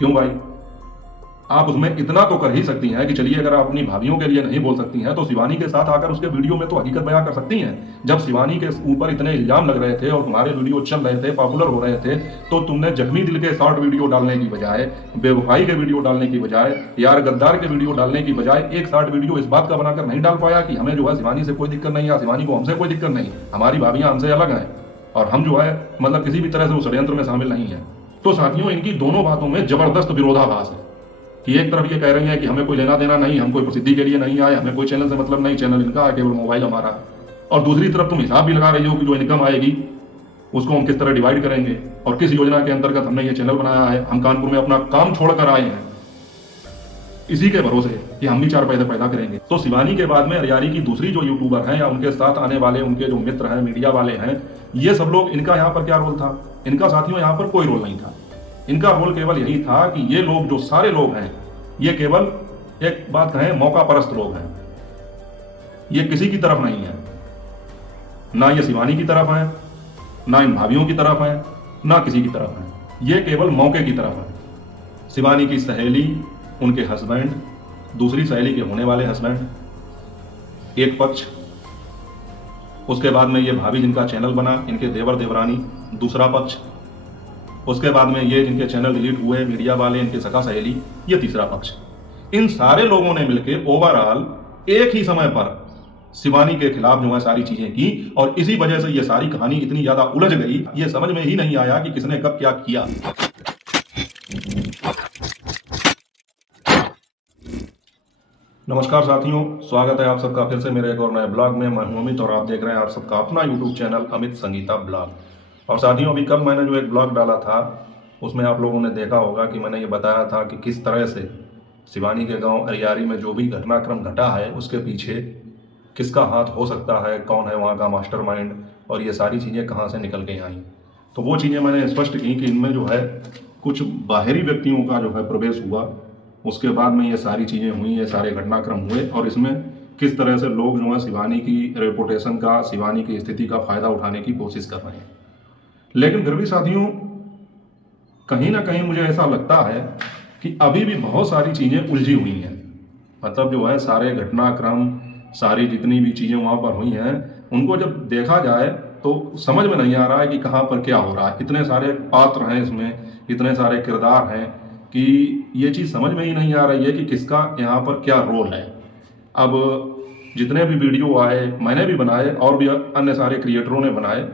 क्यों भाई? आप उसमें इतना तो कर ही सकती हैं कि चलिए अगर आप अपनी भाभीियों के लिए नहीं बोल सकती हैं तो शिवानी के साथ आकर उसके वीडियो में तो हकीकत बयां कर सकती हैं। जब शिवानी के ऊपर इतने इल्जाम लग रहे थे और तुम्हारे वीडियो चल रहे थे, पॉपुलर हो रहे थे, तो तुमने जख्मी दिल के शॉर्ट वीडियो डालने की बजाय, बेवफाई के वीडियो डालने की बजाय, यार गद्दार के वीडियो डालने की बजाय एक शॉर्ट वीडियो इस बात का बनाकर नहीं डाल पाया कि हमें जो है शिवानी से कोई दिक्कत नहीं है, शिवानी को हमसे कोई दिक्कत नहीं, हमारी भाभियां हमसे अलग हैं और हम जो है मतलब किसी भी तरह से उस षड्यंत्र में शामिल नहीं है। तो साथियों, इनकी दोनों बातों में जबरदस्त विरोधाभास है कि एक तरफ ये कह रही है कि हमें कोई लेना देना नहीं, हम कोई प्रसिद्धि के लिए नहीं आए, हमें कोई चैनल से मतलब नहीं, चैनल इनका है, केवल मोबाइल हमारा है। और दूसरी तरफ तुम हिसाब भी लगा रही हो कि जो इनकम आएगी उसको हम किस तरह डिवाइड करेंगे और किस योजना के अंतर्गत हमने ये चैनल बनाया है। हम कानपुर में अपना काम छोड़कर आए हैं इसी के भरोसे कि हम भी 4 पैसे पैदा करेंगे। तो शिवानी के बाद में अरियारी की दूसरी जो यूट्यूबर हैं या उनके साथ आने वाले उनके जो मित्र हैं, मीडिया वाले हैं, ये सब लोग, इनका यहाँ पर क्या रोल था? इनका साथियों यहाँ पर कोई रोल नहीं था। इनका रोल केवल यही था कि ये लोग, जो सारे लोग हैं, ये केवल एक बात कहें मौका परस्त लोग हैं। ये किसी की तरफ नहीं है, ना ये शिवानी की तरफ है, ना इन भाभियों की तरफ है, ना किसी की तरफ है। ये केवल मौके की तरफ है। शिवानी की सहेली, उनके हस्बैंड, दूसरी सहेली के होने वाले हस्बैंड, एक पक्ष। उसके बाद में ये भाभी जिनका चैनल बना, इनके देवर देवरानी, दूसरा पक्ष। उसके बाद में ये जिनके चैनल डिलीट हुए, मीडिया वाले, इनके सखा सहेली, ये तीसरा पक्ष। इन सारे लोगों ने मिलकर ओवरऑल एक ही समय पर शिवानी के खिलाफ जो है सारी चीजें की और इसी वजह से ये सारी कहानी इतनी ज्यादा उलझ गई, ये समझ में ही नहीं आया कि किसने कब क्या किया। नमस्कार साथियों, स्वागत है आप सबका फिर से मेरे एक और नए ब्लॉग में। मैं हूं अमित और आप देख रहे हैं आप सबका अपना YouTube channel Amit Sangeeta blog. और साथियों, अभी कल मैंने जो एक ब्लॉग डाला था उसमें आप लोगों ने देखा होगा कि मैंने ये बताया था कि किस तरह से शिवानी के गांव अरियारी में जो भी घटनाक्रम घटा है उसके पीछे किसका हाथ हो सकता है, कौन है वहाँ का मास्टरमाइंड और ये सारी चीज़ें कहाँ से निकल के आई। तो वो चीज़ें मैंने स्पष्ट की कि इनमें जो है कुछ बाहरी व्यक्तियों का जो है प्रवेश हुआ, उसके बाद में ये सारी चीज़ें हुई, ये सारे घटनाक्रम हुए और इसमें किस तरह से लोग जो है शिवानी की रेपुटेशन का, शिवानी की स्थिति का फ़ायदा उठाने की कोशिश कर रहे हैं। लेकिन फिर भी साथियों, कहीं ना कहीं मुझे ऐसा लगता है कि अभी भी बहुत सारी चीज़ें उलझी हुई हैं। मतलब जो है सारे घटनाक्रम, सारी जितनी भी चीज़ें वहाँ पर हुई हैं, उनको जब देखा जाए तो समझ में नहीं आ रहा है कि कहाँ पर क्या हो रहा है। इतने सारे पात्र हैं इसमें, इतने सारे किरदार हैं कि ये चीज़ समझ में ही नहीं आ रही है कि किसका यहाँ पर क्या रोल है। अब जितने भी वीडियो आए, मैंने भी बनाए और भी अन्य सारे क्रिएटरों ने बनाए,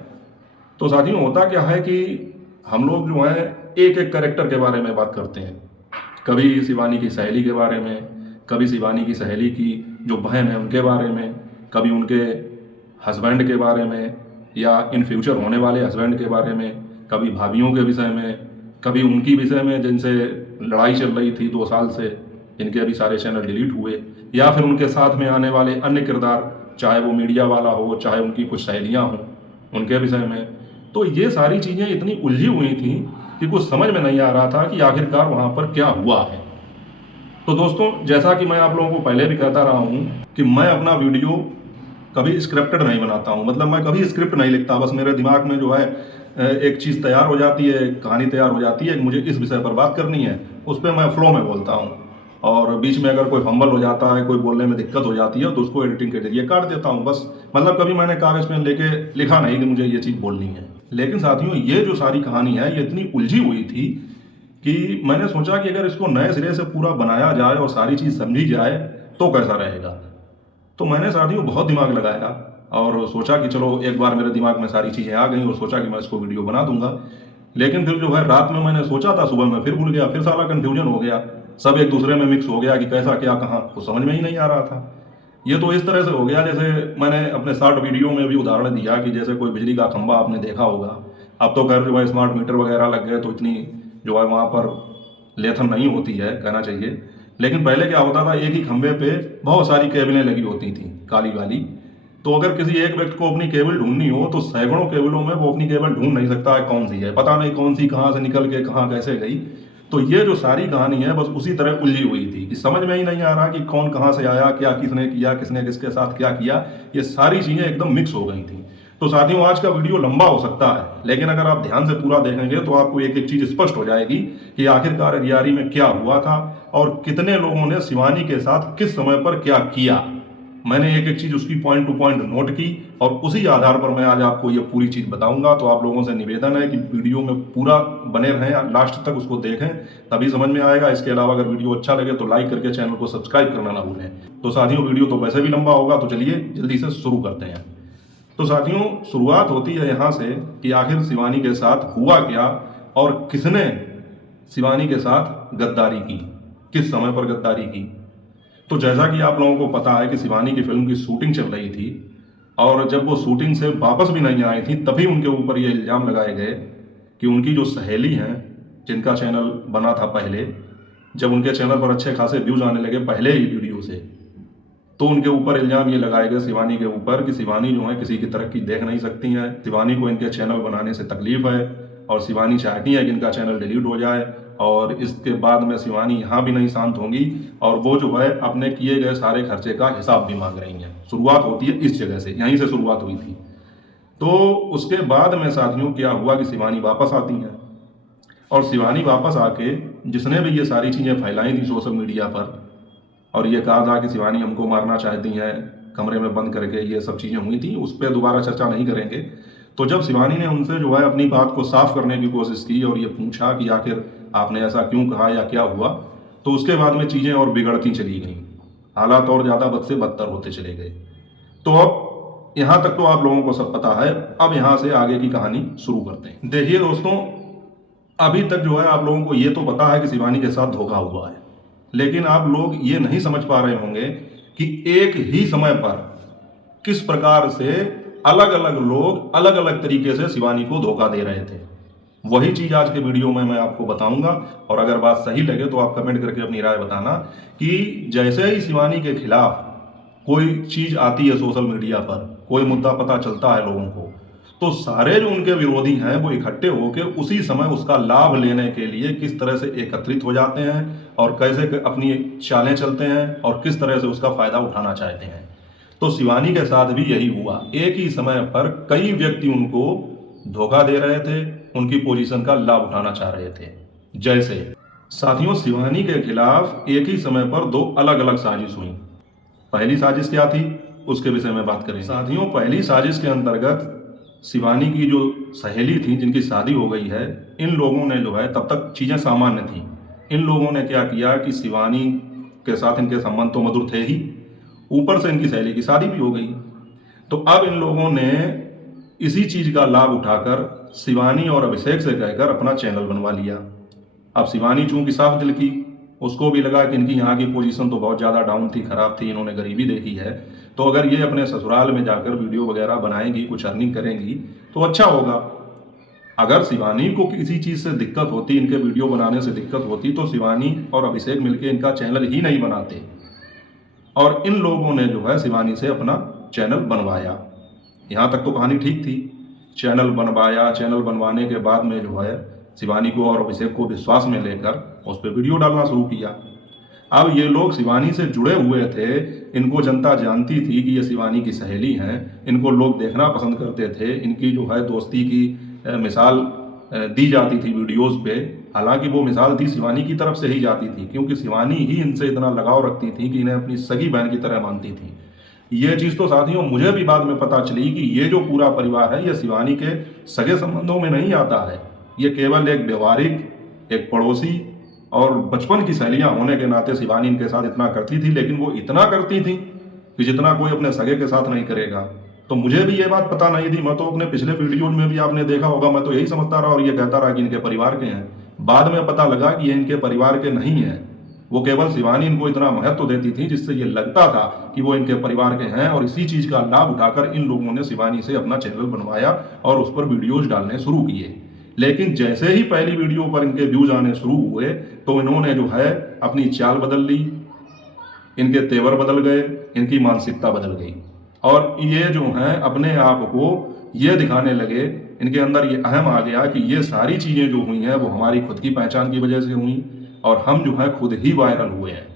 तो साथियों होता क्या है कि हम लोग जो है एक एक कैरेक्टर के बारे में बात करते हैं। कभी शिवानी की सहेली के बारे में, कभी शिवानी की सहेली की जो बहन है उनके बारे में, कभी उनके हस्बैंड के बारे में या इन फ्यूचर होने वाले हस्बैंड के बारे में, कभी भाभियों के विषय में, कभी उनकी विषय में जिनसे लड़ाई चल रही थी 2 साल से, इनके अभी सारे चैनल डिलीट हुए, या फिर उनके साथ में आने वाले अन्य किरदार, चाहे वो मीडिया वाला हो, चाहे उनकी कुछ सहेलियाँ हों, उनके विषय में। तो ये सारी चीज़ें इतनी उलझी हुई थी कि कुछ समझ में नहीं आ रहा था कि आखिरकार वहाँ पर क्या हुआ है। तो दोस्तों, जैसा कि मैं आप लोगों को पहले भी कहता रहा हूँ कि मैं अपना वीडियो कभी स्क्रिप्टेड नहीं बनाता हूँ। मतलब मैं कभी स्क्रिप्ट नहीं लिखता, बस मेरे दिमाग में जो है एक चीज़ तैयार हो जाती है, कहानी तैयार हो जाती है, मुझे इस विषय पर बात करनी है, उस पर मैं फ्लो में बोलता हूँ। और बीच में अगर कोई फंबल हो जाता है, कोई बोलने में दिक्कत हो जाती है, तो उसको एडिटिंग के जरिए काट देता हूँ बस। मतलब कभी मैंने कागज़ पेन लेके लिखा नहीं कि मुझे ये चीज़ बोलनी है। लेकिन साथियों, ये जो सारी कहानी है ये इतनी उलझी हुई थी कि मैंने सोचा कि अगर इसको नए सिरे से पूरा बनाया जाए और सारी चीज़ समझी जाए तो कैसा रहेगा। तो मैंने साथियों बहुत दिमाग लगाया और सोचा कि चलो एक बार मेरे दिमाग में सारी चीज़ें आ गई और सोचा कि मैं इसको वीडियो बना दूंगा। लेकिन फिर जो है रात में मैंने सोचा था, सुबह में फिर भूल गया, फिर सारा कन्फ्यूजन हो गया, सब एक दूसरे में मिक्स हो गया कि कैसा क्या कहाँ, कुछ समझ में ही नहीं आ रहा था। ये तो इस तरह से हो गया जैसे मैंने अपने शॉर्ट वीडियो में भी उदाहरण दिया कि जैसे कोई बिजली का खंभा आपने देखा होगा। अब तो खैर जो है स्मार्ट मीटर वगैरह लग गए तो इतनी जो है वहाँ पर लेथन नहीं होती है, कहना चाहिए। लेकिन पहले क्या होता था, एक ही खंभे पे बहुत सारी केबलें लगी होती थी काली वाली। तो अगर किसी एक व्यक्ति को अपनी केबल ढूंढनी हो तो सैकड़ों केबलों में वो अपनी केबल ढूंढ नहीं सकता है कौन सी है, पता नहीं कौन सी कहाँ से निकल के कहाँ कैसे गई। तो ये जो सारी कहानी है बस उसी तरह उलझी हुई थी कि समझ में ही नहीं आ रहा कि कौन कहाँ से आया, क्या किसने किया, किसने किसके साथ क्या किया। ये सारी चीज़ें एकदम मिक्स हो गई थी। तो साथियों आज का वीडियो लंबा हो सकता है, लेकिन अगर आप ध्यान से पूरा देखेंगे तो आपको एक एक चीज स्पष्ट हो जाएगी कि आखिरकार अरियारी में क्या हुआ था और कितने लोगों ने शिवानी के साथ किस समय पर क्या किया। मैंने एक एक चीज उसकी पॉइंट टू पॉइंट नोट की और उसी आधार पर मैं आज आपको ये पूरी चीज बताऊंगा। तो आप लोगों से निवेदन है कि वीडियो में पूरा बने रहें, लास्ट तक उसको देखें, तभी समझ में आएगा। इसके अलावा अगर वीडियो अच्छा लगे तो लाइक करके चैनल को सब्सक्राइब करना ना भूलें। तो साथियों वीडियो तो वैसे भी लंबा होगा, तो चलिए जल्दी से शुरू करते हैं। तो साथियों शुरुआत होती है यहाँ से कि आखिर शिवानी के साथ हुआ क्या और किसने शिवानी के साथ गद्दारी की, किस समय पर गद्दारी की। तो जैसा कि आप लोगों को पता है कि शिवानी की फिल्म की शूटिंग चल रही थी और जब वो शूटिंग से वापस भी नहीं आई थी तभी उनके ऊपर ये इल्ज़ाम लगाए गए कि उनकी जो सहेली हैं, जिनका चैनल बना था पहले, जब उनके चैनल पर अच्छे खासे व्यूज़ आने लगे पहले ही वीडियो से, तो उनके ऊपर इल्ज़ाम ये लगाए गए शिवानी के ऊपर कि शिवानी जो है किसी की तरक्की देख नहीं सकती हैं, शिवानी को इनके चैनल बनाने से तकलीफ है और शिवानी चाहती है कि इनका चैनल डिलीट हो जाए और इसके बाद में शिवानी यहाँ भी नहीं शांत होंगी और वो जो है अपने किए गए सारे खर्चे का हिसाब भी मांग रही हैं। शुरुआत होती है इस जगह से, यहीं से शुरुआत हुई थी। तो उसके बाद में साथियों क्या हुआ कि शिवानी वापस आती हैं और शिवानी वापस आके जिसने भी ये सारी चीज़ें फैलाई थी सोशल मीडिया पर और ये कहा था कि शिवानी हमको मारना चाहती हैं, कमरे में बंद करके, ये सब चीज़ें हुई थी, उस पर दोबारा चर्चा नहीं करेंगे। तो जब शिवानी ने उनसे जो है अपनी बात को साफ करने की कोशिश की और ये पूछा कि आखिर आपने ऐसा क्यों कहा या क्या हुआ, तो उसके बाद में चीज़ें और बिगड़ती चली गईं, हालात और ज़्यादा बद से बदतर होते चले गए। तो अब यहाँ तक तो आप लोगों को सब पता है, अब यहाँ से आगे की कहानी शुरू करते हैं। देखिए दोस्तों, अभी तक जो है आप लोगों को ये तो पता है कि शिवानी के साथ धोखा हुआ है, लेकिन आप लोग ये नहीं समझ पा रहे होंगे कि एक ही समय पर किस प्रकार से अलग अलग लोग अलग अलग तरीके से शिवानी को धोखा दे रहे थे। वही चीज आज के वीडियो में मैं आपको बताऊंगा और अगर बात सही लगे तो आप कमेंट करके अपनी राय बताना कि जैसे ही शिवानी के खिलाफ कोई चीज आती है सोशल मीडिया पर, कोई मुद्दा पता चलता है लोगों को, तो सारे जो उनके विरोधी हैं वो इकट्ठे होकर उसी समय उसका लाभ लेने के लिए किस तरह से एकत्रित हो जाते हैं और कैसे अपनी चालें चलते हैं और किस तरह से उसका फायदा उठाना चाहते हैं। तो शिवानी के साथ भी यही हुआ। एक ही समय पर कई व्यक्ति उनको धोखा दे रहे थे, उनकी पोजीशन का लाभ उठाना चाह रहे थे। जैसे साथियों शिवानी के खिलाफ एक ही समय पर दो अलग अलग साजिश हुई। पहली साजिश क्या थी उसके विषय में बात करें। साथियों पहली साजिश के अंतर्गत शिवानी की जो सहेली थी जिनकी शादी हो गई है, इन लोगों ने जो है, तब तक चीज़ें सामान्य थी, इन लोगों ने क्या किया कि शिवानी के साथ इनके संबंध तो मधुर थे ही, ऊपर से इनकी सहेली की शादी भी हो गई। तो अब इन लोगों ने इसी चीज़ का लाभ उठाकर शिवानी और अभिषेक से कहकर अपना चैनल बनवा लिया। अब शिवानी चूंकि साफ दिल की, उसको भी लगा कि इनकी यहाँ की पोजीशन तो बहुत ज़्यादा डाउन थी, ख़राब थी, इन्होंने गरीबी देखी है, तो अगर ये अपने ससुराल में जाकर वीडियो वगैरह बनाएंगी, कुछ अर्निंग करेंगी तो अच्छा होगा। अगर शिवानी को किसी चीज़ से दिक्कत होती, इनके वीडियो बनाने से दिक्कत होती, तो शिवानी और अभिषेक मिलकर इनका चैनल ही नहीं बनाते। और इन लोगों ने जो है शिवानी से अपना चैनल बनवाया। यहाँ तक तो कहानी ठीक थी, चैनल बनवाया, चैनल बनवाने के बाद में जो है शिवानी को और अभिषेक को विश्वास में लेकर उस पर वीडियो डालना शुरू किया। अब ये लोग शिवानी से जुड़े हुए थे, इनको जनता जानती थी कि ये शिवानी की सहेली हैं, इनको लोग देखना पसंद करते थे, इनकी जो है दोस्ती की मिसाल दी जाती थी वीडियोस पे। हालांकि वो मिसाल दी शिवानी की तरफ से ही जाती थी, क्योंकि शिवानी ही इनसे इतना लगाव रखती थी कि इन्हें अपनी सगी बहन की तरह मानती थी। ये चीज़ तो साथियों मुझे भी बाद में पता चली कि ये जो पूरा परिवार है ये शिवानी के सगे संबंधों में नहीं आता है, ये केवल एक व्यवहारिक, एक पड़ोसी और बचपन की सहेलियां होने के नाते शिवानी इनके साथ इतना करती थी, लेकिन वो इतना करती थी कि जितना कोई अपने सगे के साथ नहीं करेगा। तो मुझे भी ये बात पता नहीं थी, मैं तो अपने पिछले वीडियो में भी आपने देखा होगा, मैं तो यही समझता रहा और ये कहता रहा कि इनके परिवार के हैं। बाद में पता लगा कि ये इनके परिवार के नहीं हैं, वो केवल शिवानी इनको इतना महत्व देती थी जिससे ये लगता था कि वो इनके परिवार के हैं, और इसी चीज़ का लाभ उठाकर इन लोगों ने शिवानी से अपना चैनल बनवाया और उस पर वीडियोज़ डालने शुरू किए। लेकिन जैसे ही पहली वीडियो पर इनके व्यूज आने शुरू हुए तो इन्होंने जो है अपनी चाल बदल ली, इनके तेवर बदल गए, इनकी मानसिकता बदल गई और ये जो हैं अपने आप को ये दिखाने लगे, इनके अंदर ये अहम आ गया कि ये सारी चीज़ें जो हुई हैं वो हमारी खुद की पहचान की वजह से हुई और हम जो है खुद ही वायरल हुए हैं।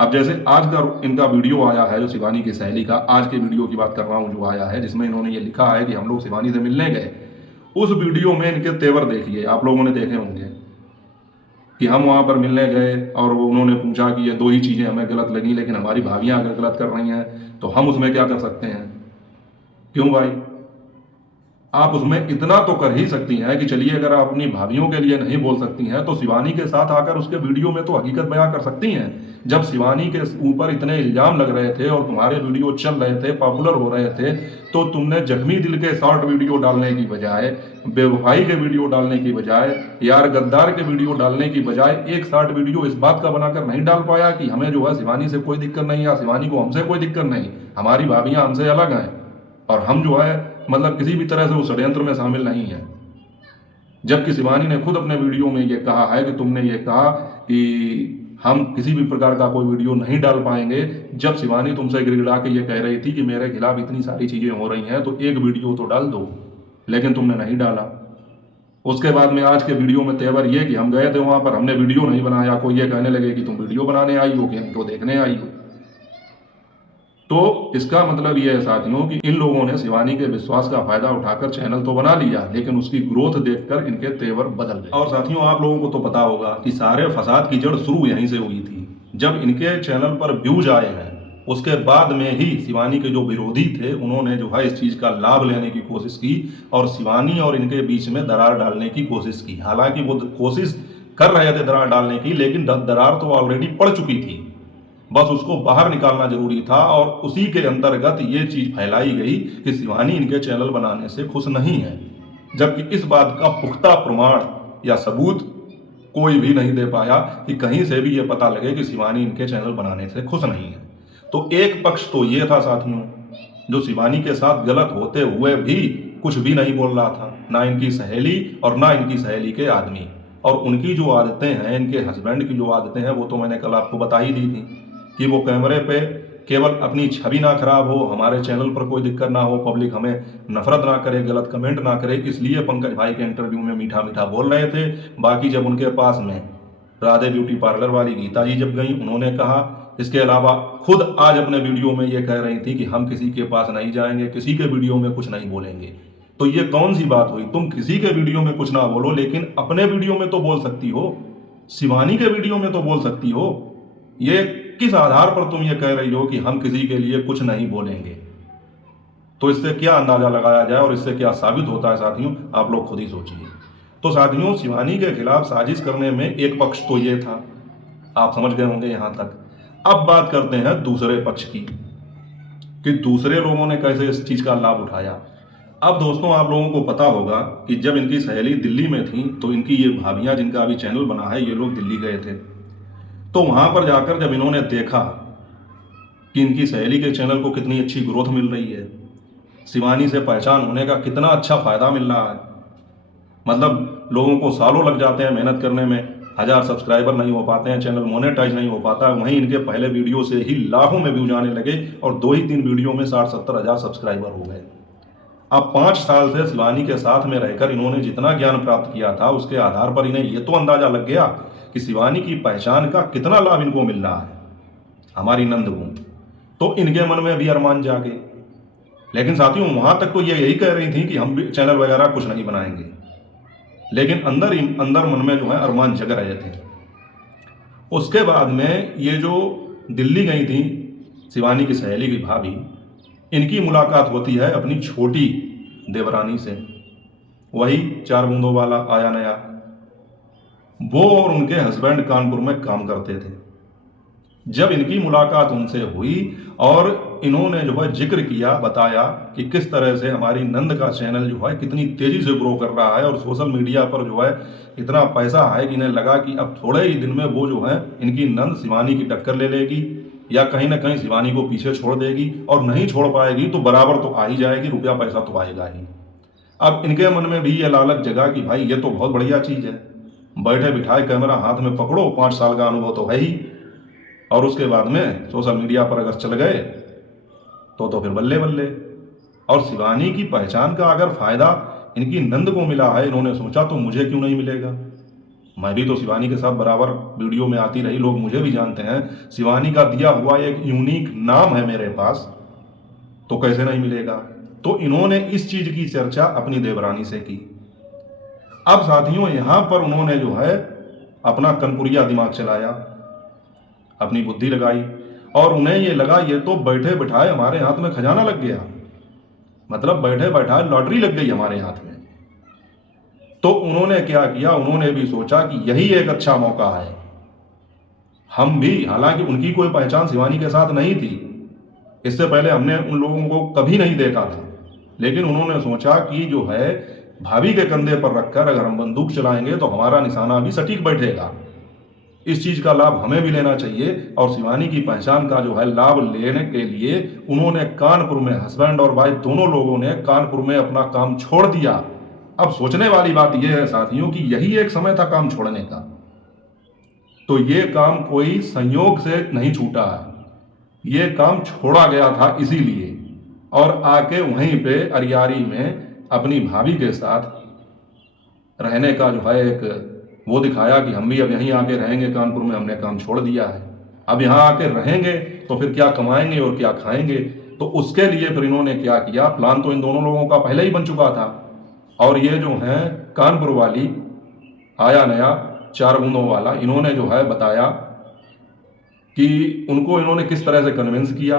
अब जैसे आज का इनका वीडियो आया है जो शिवानी की सहेली का, आज के वीडियो की बात कर रहा हूँ जो आया है, जिसमें इन्होंने ये लिखा है कि हम लोग शिवानी से मिलने गए। उस वीडियो में इनके तेवर देखिए, आप लोगों ने देखे होंगे कि हम वहाँ पर मिलने गए और वो उन्होंने पूछा कि ये दो ही चीज़ें हमें गलत लगी, लेकिन हमारी भाभियाँ अगर गलत कर रही हैं तो हम उसमें क्या कर सकते हैं? क्यों भाई? आप उसमें इतना तो कर ही सकती हैं कि चलिए अगर आप अपनी भाभीियों के लिए नहीं बोल सकती हैं तो शिवानी के साथ आकर उसके वीडियो में तो हकीकत बयां कर सकती हैं। जब शिवानी के ऊपर इतने इल्जाम लग रहे थे और तुम्हारे वीडियो चल रहे थे, पॉपुलर हो रहे थे, तो तुमने जख्मी दिल के शॉर्ट वीडियो डालने की बजाय, बेवफाई के वीडियो डालने की बजाय, यार गद्दार के वीडियो डालने की बजाय एक शॉर्ट वीडियो इस बात का बनाकर नहीं डाल पाया कि हमें जो है शिवानी से कोई दिक्कत नहीं, या शिवानी को हमसे कोई दिक्कत नहीं, हमारी भाभियाँ हमसे अलग हैं और हम जो है मतलब किसी भी तरह से उस षड्यंत्र में शामिल नहीं है। जबकि शिवानी ने खुद अपने वीडियो में ये कहा है कि तुमने ये कहा कि हम किसी भी प्रकार का कोई वीडियो नहीं डाल पाएंगे। जब शिवानी तुमसे गिड़गिड़ा के ये कह रही थी कि मेरे खिलाफ इतनी सारी चीज़ें हो रही हैं तो एक वीडियो तो डाल दो, लेकिन तुमने नहीं डाला। उसके बाद में आज के वीडियो में तेवर ये कि हम गए थे वहाँ पर, हमने वीडियो नहीं बनाया, कोई ये कहने लगे कि तुम वीडियो बनाने आई हो कि हमको देखने आई हो। तो इसका मतलब ये है साथियों कि इन लोगों ने शिवानी के विश्वास का फायदा उठाकर चैनल तो बना लिया, लेकिन उसकी ग्रोथ देखकर इनके तेवर बदल गए। और साथियों आप लोगों को तो पता होगा कि सारे फसाद की जड़ शुरू यहीं से हुई थी। जब इनके चैनल पर व्यूज आए हैं उसके बाद में ही शिवानी के जो विरोधी थे उन्होंने जो है इस चीज का लाभ लेने की कोशिश की और शिवानी और इनके बीच में दरार डालने की कोशिश की। हालांकि वो कोशिश कर रहे थे दरार डालने की, लेकिन दरार तो ऑलरेडी पड़ चुकी थी, बस उसको बाहर निकालना जरूरी था। और उसी के अंतर्गत ये चीज फैलाई गई कि शिवानी इनके चैनल बनाने से खुश नहीं है, जबकि इस बात का पुख्ता प्रमाण या सबूत कोई भी नहीं दे पाया कि कहीं से भी ये पता लगे कि शिवानी इनके चैनल बनाने से खुश नहीं है। तो एक पक्ष तो ये था साथियों जो शिवानी के साथ गलत होते हुए भी कुछ भी नहीं बोल रहा था, ना इनकी सहेली और ना इनकी सहेली के आदमी। और उनकी जो आदतें हैं, इनके हस्बैंड की जो आदतें हैं, वो तो मैंने कल आपको बता ही दी थी कि वो कैमरे पे केवल अपनी छवि ना खराब हो, हमारे चैनल पर कोई दिक्कत ना हो, पब्लिक हमें नफरत ना करे, गलत कमेंट ना करे, इसलिए पंकज भाई के इंटरव्यू में मीठा मीठा बोल रहे थे। बाकी जब उनके पास में राधे ब्यूटी पार्लर वाली गीता जी जब गई, उन्होंने कहा। इसके अलावा खुद आज अपने वीडियो में ये कह रही थी कि हम किसी के पास नहीं जाएंगे, किसी के वीडियो में कुछ नहीं बोलेंगे। तो ये कौन सी बात हुई? तुम किसी के वीडियो में कुछ ना बोलो, लेकिन अपने वीडियो में तो बोल सकती हो, शिवानी के वीडियो में तो बोल सकती हो। ये किस आधार पर तुम ये कह रही हो कि हम किसी के लिए कुछ नहीं बोलेंगे? तो इससे क्या अंदाजा लगाया जाए और इससे क्या साबित होता है साथियों, आप लोग खुद ही सोचिए। तो साथियों शिवानी के खिलाफ साजिश करने में एक पक्ष तो ये था, आप समझ गए होंगे यहां तक। अब बात करते हैं दूसरे पक्ष की कि दूसरे लोगों ने कैसे इस चीज का लाभ उठाया। अब दोस्तों आप लोगों को पता होगा कि जब इनकी सहेली दिल्ली में थी तो इनकी ये भाभियां जिनका अभी चैनल बना है, ये लोग दिल्ली गए थे। तो वहां पर जाकर जब इन्होंने देखा कि इनकी सहेली के चैनल को कितनी अच्छी ग्रोथ मिल रही है, शिवानी से पहचान होने का कितना अच्छा फायदा मिल रहा है, मतलब लोगों को सालों लग जाते हैं मेहनत करने में, 1000 सब्सक्राइबर नहीं हो पाते हैं, चैनल मोनेटाइज नहीं हो पाता है, वहीं इनके पहले वीडियो से ही लाखों में व्यूज आने लगे और 2 ही 3 वीडियो में 60-70 हज़ार सब्सक्राइबर हो गए। अब 5 साल से शिवानी के साथ में रहकर इन्होंने जितना ज्ञान प्राप्त किया था उसके आधार पर इन्हें ये तो अंदाजा लग गया कि शिवानी की पहचान का कितना लाभ इनको मिल रहा है, हमारी नंद को। तो इनके मन में भी अरमान जागे। लेकिन साथियों वहां तक तो ये यही कह रही थी कि हम भी चैनल वगैरह कुछ नहीं बनाएंगे, लेकिन अंदर मन में जो है अरमान जग रहे थे। उसके बाद में ये जो दिल्ली गई थी शिवानी की सहेली की भाभी, इनकी मुलाकात होती है अपनी छोटी देवरानी से, वही 4 बूंदों वाला आया नया। वो और उनके हस्बैंड कानपुर में काम करते थे। जब इनकी मुलाकात उनसे हुई और इन्होंने जो है जिक्र किया, बताया कि किस तरह से हमारी नंद का चैनल जो है कितनी तेजी से ग्रो कर रहा है और सोशल मीडिया पर जो है इतना पैसा है कि इन्हें लगा कि अब थोड़े ही दिन में वो जो है इनकी नंद शिवानी की टक्कर ले लेगी या कहीं ना कहीं शिवानी को पीछे छोड़ देगी, और नहीं छोड़ पाएगी तो बराबर तो आ ही जाएगी, रुपया पैसा तो आएगा ही। अब इनके मन में भी ये लालच जगा कि भाई ये तो बहुत बढ़िया चीज़ है, बैठे बिठाए कैमरा हाथ में पकड़ो, 5 साल का अनुभव तो है ही, और उसके बाद में सोशल मीडिया पर अगर चल गए तो फिर बल्ले बल्ले। और शिवानी की पहचान का अगर फायदा इनकी नंद को मिला है, इन्होंने सोचा तो मुझे क्यों नहीं मिलेगा। मैं भी तो शिवानी के साथ बराबर वीडियो में आती रही, लोग मुझे भी जानते हैं। शिवानी का दिया हुआ एक यूनिक नाम है मेरे पास, तो कैसे नहीं मिलेगा। तो इन्होंने इस चीज की चर्चा अपनी देवरानी से की। अब साथियों यहां पर उन्होंने जो है अपना कनपुरिया दिमाग चलाया, अपनी बुद्धि लगाई, और उन्हें ये लगा ये तो बैठे बिठाए हमारे हाथ में खजाना लग गया, मतलब बैठे बैठाए लॉटरी लग गई हमारे हाथ में। तो उन्होंने क्या किया, उन्होंने भी सोचा कि यही एक अच्छा मौका है। हम भी, हालांकि उनकी कोई पहचान शिवानी के साथ नहीं थी, इससे पहले हमने उन लोगों को कभी नहीं देखा था, लेकिन उन्होंने सोचा कि जो है भाभी के कंधे पर रखकर अगर हम बंदूक चलाएंगे तो हमारा निशाना भी सटीक बैठेगा। इस चीज का लाभ हमें भी लेना चाहिए। और शिवानी की पहचान का जो है लाभ लेने के लिए उन्होंने कानपुर में, हस्बैंड और वाइफ दोनों लोगों ने कानपुर में अपना काम छोड़ दिया। अब सोचने वाली बात यह है साथियों कि यही एक समय था काम छोड़ने का, तो ये काम कोई संयोग से नहीं छूटा है, ये काम छोड़ा गया था इसीलिए। और आके वहीं पे अरियारी में अपनी भाभी के साथ रहने का जो है एक वो दिखाया कि हम भी अब यहीं आके रहेंगे, कानपुर में हमने काम छोड़ दिया है, अब यहाँ आके रहेंगे तो फिर क्या कमाएंगे और क्या खाएंगे। तो उसके लिए फिर इन्होंने क्या किया, प्लान तो इन दोनों लोगों का पहले ही बन चुका था। और ये जो है कानपुर वाली आया नया 4 बूंदों वाला, इन्होंने जो है बताया कि उनको इन्होंने किस तरह से कन्विंस किया।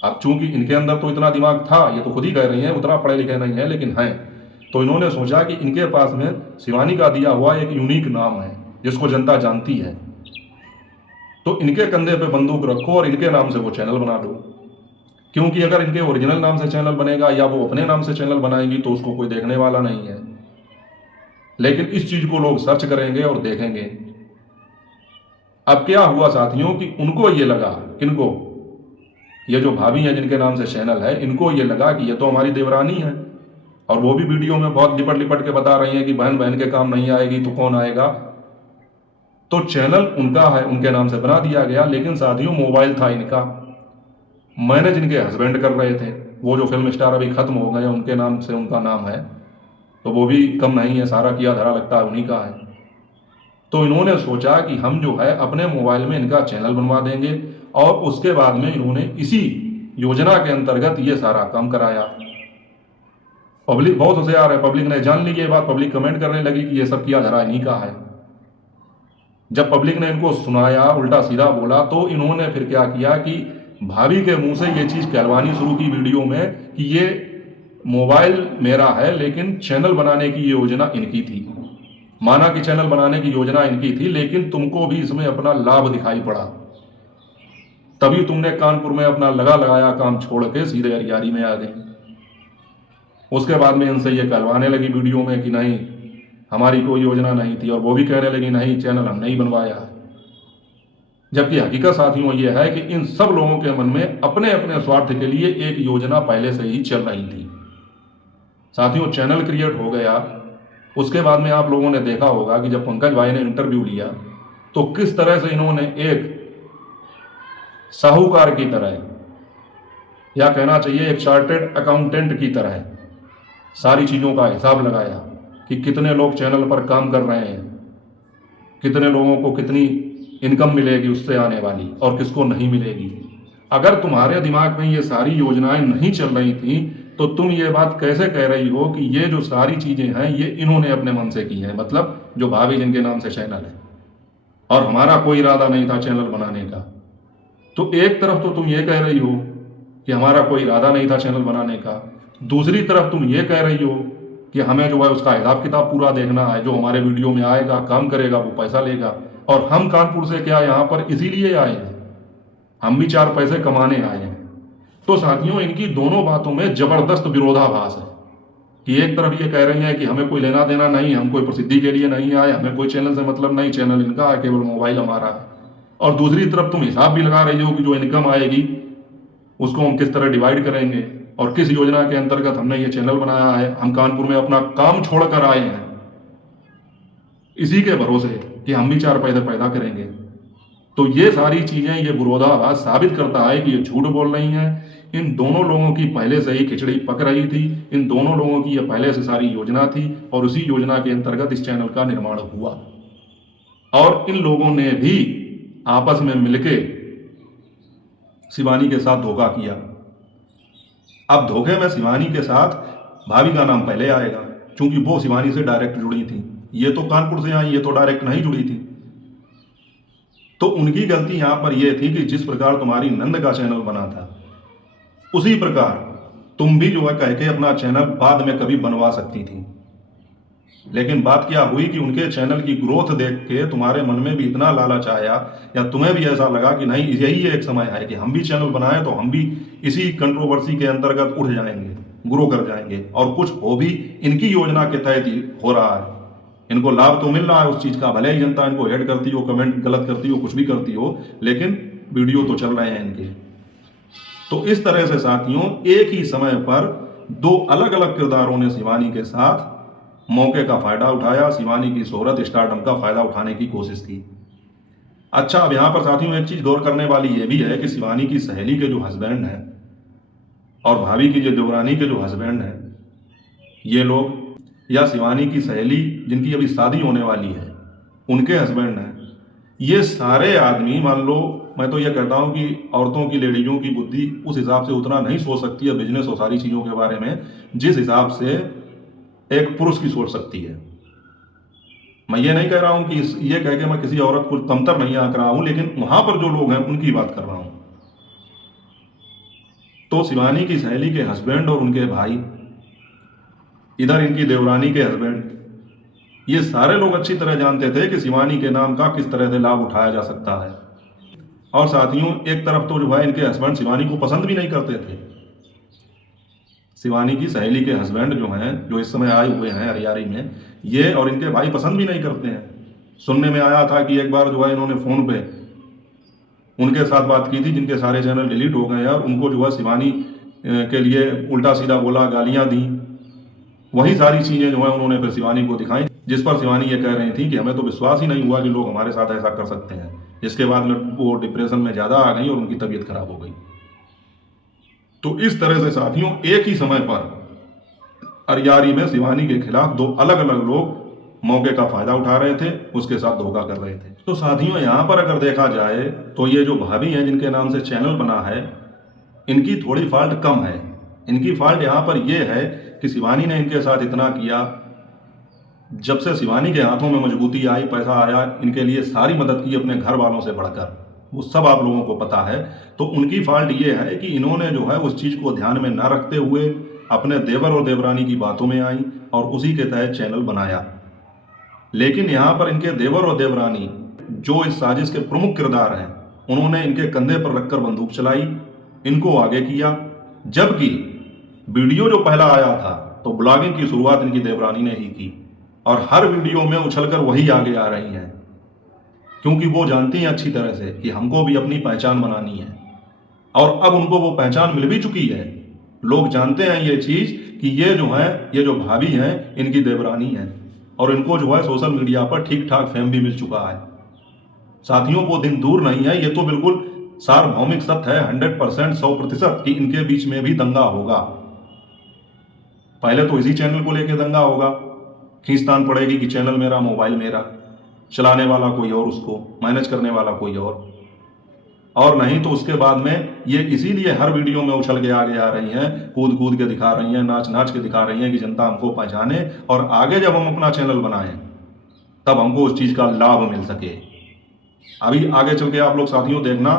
अब चूंकि इनके अंदर तो इतना दिमाग था, ये तो खुद ही कह रही हैं उतना पढ़े लिखे नहीं है लेकिन हैं, तो इन्होंने सोचा कि इनके पास में शिवानी का दिया हुआ एक यूनिक नाम है जिसको जनता जानती है, तो इनके कंधे पे बंदूक रखो और इनके नाम से वो चैनल बना दो। क्योंकि अगर इनके ओरिजिनल नाम से चैनल बनेगा या वो अपने नाम से चैनल बनाएंगी तो उसको कोई देखने वाला नहीं है, लेकिन इस चीज को लोग सर्च करेंगे और देखेंगे। अब क्या हुआ साथियों कि उनको ये लगा, किनको, ये जो भाभी हैं जिनके नाम से चैनल है, इनको ये लगा कि ये तो हमारी देवरानी है, और वो भी वीडियो में बहुत लिपट लिपट के बता रही हैं कि बहन बहन के काम नहीं आएगी तो कौन आएगा। तो चैनल उनका है, उनके नाम से बना दिया गया। लेकिन साथियों मोबाइल था इनका, मैनेज इनके हस्बैंड कर रहे थे। वो जो फिल्म स्टार अभी खत्म हो गए उनके नाम से उनका नाम है, तो वो भी कम नहीं है, सारा किया धरा लगता है उन्हीं का है। तो इन्होंने सोचा कि हम जो है अपने मोबाइल में इनका चैनल बनवा देंगे, और उसके बाद में इन्होंने इसी योजना के अंतर्गत ये सारा काम कराया। पब्लिक बहुत होशियार है, पब्लिक ने जान ली ये बात, पब्लिक कमेंट करने लगी कि ये सब किया धरा इन्हीं का है। जब पब्लिक ने इनको सुनाया, उल्टा सीधा बोला, तो इन्होंने फिर क्या किया कि भाभी के मुंह से ये चीज कहलवानी शुरू की वीडियो में कि ये मोबाइल मेरा है लेकिन चैनल बनाने की योजना इनकी थी। माना कि चैनल बनाने की योजना इनकी थी, लेकिन तुमको भी इसमें अपना लाभ दिखाई पड़ा, तभी तुमने कानपुर में अपना लगा लगाया काम छोड़ के सीधे अरियारी में आ गई। उसके बाद में इनसे ये कहलवाने लगी वीडियो में कि नहीं हमारी कोई योजना नहीं थी, और वो भी कहने लगी नहीं चैनल हमने ही बनवाया है। जबकि हकीकत साथियों ये है कि इन सब लोगों के मन में अपने अपने स्वार्थ के लिए एक योजना पहले से ही चल रही थी। साथियों चैनल क्रिएट हो गया, उसके बाद में आप लोगों ने देखा होगा कि जब पंकज भाई ने इंटरव्यू लिया तो किस तरह से इन्होंने एक साहूकार की तरह, या कहना चाहिए एक चार्टेड अकाउंटेंट की तरह, सारी चीज़ों का हिसाब लगाया कि कितने लोग चैनल पर काम कर रहे हैं, कितने लोगों को कितनी इनकम मिलेगी उससे आने वाली और किसको नहीं मिलेगी। अगर तुम्हारे दिमाग में ये सारी योजनाएं नहीं चल रही थी तो तुम ये बात कैसे कह रही हो कि ये जो सारी चीज़ें हैं ये इन्होंने अपने मन से की हैं, मतलब जो भाभी जिनके नाम से चैनल है, और हमारा कोई इरादा नहीं था चैनल बनाने का। तो एक तरफ तो तुम ये कह रही हो कि हमारा कोई इरादा नहीं था चैनल बनाने का, दूसरी तरफ तुम ये कह रही हो कि हमें जो है उसका हिसाब किताब पूरा देखना है, जो हमारे वीडियो में आएगा काम करेगा वो पैसा लेगा, और हम कानपुर से क्या यहाँ पर इसीलिए आए हैं, हम भी 4 पैसे कमाने आए हैं। तो साथियों इनकी दोनों बातों में जबरदस्त विरोधाभास है कि एक तरफ ये कह रही हैं कि हमें कोई लेना देना नहीं, हम कोई प्रसिद्धि के लिए नहीं आए, हमें कोई चैनल से मतलब नहीं, चैनल इनका है, केवल मोबाइल हमारा है, और दूसरी तरफ तुम हिसाब भी लगा रही हो कि जो इनकम आएगी उसको हम किस तरह डिवाइड करेंगे और किस योजना के अंतर्गत हमने ये चैनल बनाया है, हम कानपुर में अपना काम छोड़कर आए हैं इसी के भरोसे कि हम भी 4 पैसे पैदा करेंगे। तो ये सारी चीजें, ये विरोधाभास साबित करता है कि ये झूठ बोल रही हैं। इन दोनों लोगों की पहले से ही खिचड़ी पक रही थी, इन दोनों लोगों की ये पहले से सारी योजना थी, और उसी योजना के अंतर्गत इस चैनल का निर्माण हुआ। और इन लोगों ने भी आपस में मिलके शिवानी के साथ धोखा किया। अब धोखे में शिवानी के साथ भाभी का नाम पहले आएगा, क्योंकि वो शिवानी से डायरेक्ट जुड़ी थी। ये तो कानपुर से आई, ये तो डायरेक्ट नहीं जुड़ी थी। तो उनकी गलती यहां पर यह थी कि जिस प्रकार तुम्हारी नंद का चैनल बना था, उसी प्रकार तुम भी जो है कह के अपना चैनल बाद में कभी बनवा सकती थी। लेकिन बात क्या हुई कि उनके चैनल की ग्रोथ देख के तुम्हारे मन में भी इतना लालच आया, या तुम्हें भी ऐसा लगा कि नहीं, यही एक समय है कि हम भी चैनल बनाए तो हम भी इसी कंट्रोवर्सी के अंतर्गत उठ जाएंगे, ग्रो कर जाएंगे, और कुछ हो भी इनकी योजना के तहत ही हो रहा है। इनको लाभ तो मिल रहा है उस चीज का, भले ही जनता इनको हेड करती हो, कमेंट गलत करती हो, कुछ भी करती हो, लेकिन वीडियो तो चल रहे हैं इनके। तो इस तरह से साथियों, एक ही समय पर दो अलग अलग किरदारों ने शिवानी के साथ मौके का फायदा उठाया, शिवानी की शोहरत स्टारडम का फायदा उठाने की कोशिश की। अच्छा, अब यहां पर साथियों एक चीज गौर करने वाली यह भी है कि शिवानी की सहेली के जो हस्बैंड हैं और भाभी की जो देवरानी के जो हस्बैंड हैं, ये लोग, या शिवानी की सहेली जिनकी अभी शादी होने वाली है, उनके हस्बैंड हैं, ये सारे आदमी, मान लो मैं तो ये कहता हूं कि औरतों की, लेडीजों की बुद्धि उस हिसाब से उतना नहीं सोच सकती है बिजनेस और सारी चीजों के बारे में, जिस हिसाब से एक पुरुष की सोच सकती है। मैं ये नहीं कह रहा हूं कि ये कह के मैं किसी औरत को कमतर नहीं आंक रहा हूं, लेकिन वहां पर जो लोग हैं उनकी बात कर रहा हूं। तो शिवानी की सहेली के हस्बैंड और उनके भाई, इधर इनकी देवरानी के हस्बैंड, ये सारे लोग अच्छी तरह जानते थे कि शिवानी के नाम का किस तरह से लाभ उठाया जा सकता है। और साथियों, एक तरफ तो जो है इनके हस्बैंड शिवानी को पसंद भी नहीं करते थे। शिवानी की सहेली के हस्बैंड जो हैं, जो इस समय आए हुए हैं हरियारी में, ये और इनके भाई पसंद भी नहीं करते हैं। सुनने में आया था कि एक बार जो है इन्होंने फोन पे उनके साथ बात की थी जिनके सारे चैनल डिलीट हो गए हैं, और उनको जो है शिवानी के लिए उल्टा सीधा बोला, गालियां दी। वही सारी चीजें जो है उन्होंने फिर शिवानी को दिखाई, जिस पर शिवानी ये कह रही थी कि हमें तो विश्वास ही नहीं हुआ कि लोग हमारे साथ ऐसा कर सकते हैं। जिसके बाद में वो डिप्रेशन में ज्यादा आ गई और उनकी तबीयत खराब हो गई। तो इस तरह से साथियों, एक ही समय पर अरियारी में शिवानी के खिलाफ दो अलग अलग लोग मौके का फायदा उठा रहे थे, उसके साथ धोखा कर रहे थे। तो साथियों, यहां पर अगर देखा जाए तो ये जो भाभी हैं जिनके नाम से चैनल बना है, इनकी थोड़ी फॉल्ट कम है। इनकी फॉल्ट यहां पर यह है कि शिवानी ने इनके साथ इतना किया, जब से शिवानी के हाथों में मजबूती आई, पैसा आया, इनके लिए सारी मदद की अपने घर वालों से बढ़कर, वो सब आप लोगों को पता है। तो उनकी फॉल्ट ये है कि इन्होंने जो है उस चीज को ध्यान में न रखते हुए अपने देवर और देवरानी की बातों में आई और उसी के तहत चैनल बनाया। लेकिन यहां पर इनके देवर और देवरानी, जो इस साजिश के प्रमुख किरदार हैं, उन्होंने इनके कंधे पर रखकर बंदूक चलाई, इनको आगे किया। जबकि वीडियो जो पहला आया था तो ब्लॉगिंग की शुरुआत इनकी देवरानी ने ही की, और हर वीडियो में उछलकर वही आगे आ रही हैं, क्योंकि वो जानती हैं अच्छी तरह से कि हमको भी अपनी पहचान बनानी है। और अब उनको वो पहचान मिल भी चुकी है। लोग जानते हैं ये चीज कि ये जो है, ये जो भाभी हैं, इनकी देवरानी है, और इनको जो है सोशल मीडिया पर ठीक ठाक फेम भी मिल चुका है। साथियों, वो दिन दूर नहीं है, ये तो बिल्कुल सार्वभौमिक सत्य है, 100%, 100% कि इनके बीच में भी दंगा होगा। पहले तो इसी चैनल को लेकर दंगा होगा, खींचतान पड़ेगी कि चैनल मेरा, मोबाइल मेरा, चलाने वाला कोई और, उसको मैनेज करने वाला कोई और नहीं तो उसके बाद में ये इसीलिए हर वीडियो में उछल के आगे आ रही हैं, कूद कूद के दिखा रही हैं, नाच नाच के दिखा रही हैं कि जनता हमको पहचाने, और आगे जब हम अपना चैनल बनाएं तब हमको उस चीज का लाभ मिल सके। अभी आगे चल के आप लोग साथियों देखना,